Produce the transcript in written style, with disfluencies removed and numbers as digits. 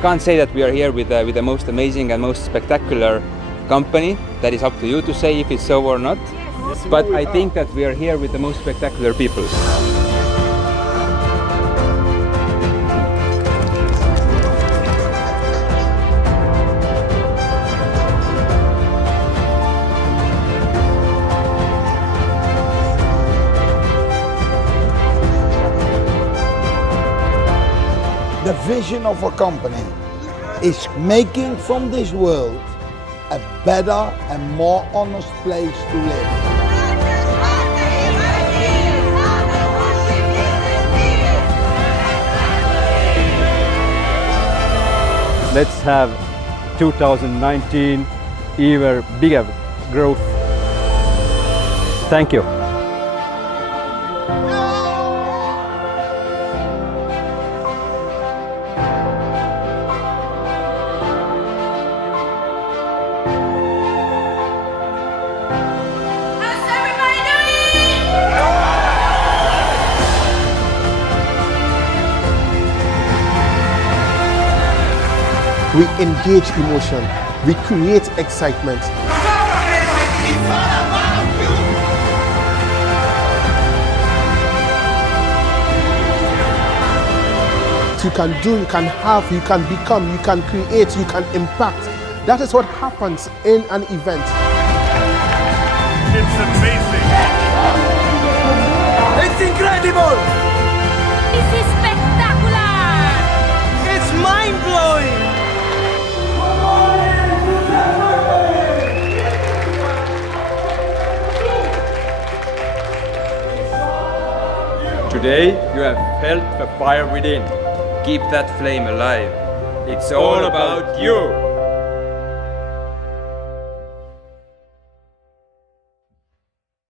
can't say that we are here with the most amazing and most spectacular company. That is up to you to say if it's so or not. But I think that we are here with the most spectacular people. The vision of a company is making from this world a better and more honest place to live. Let's have 2019 even bigger growth. Thank you. We engage emotion, we create excitement. You can do, you can have, you can become, you can create, you can impact. That is what happens in an event. It's amazing. It's incredible. This is spectacular. It's mind-blowing. Today you have felt the fire within. Keep that flame alive. It's all about you.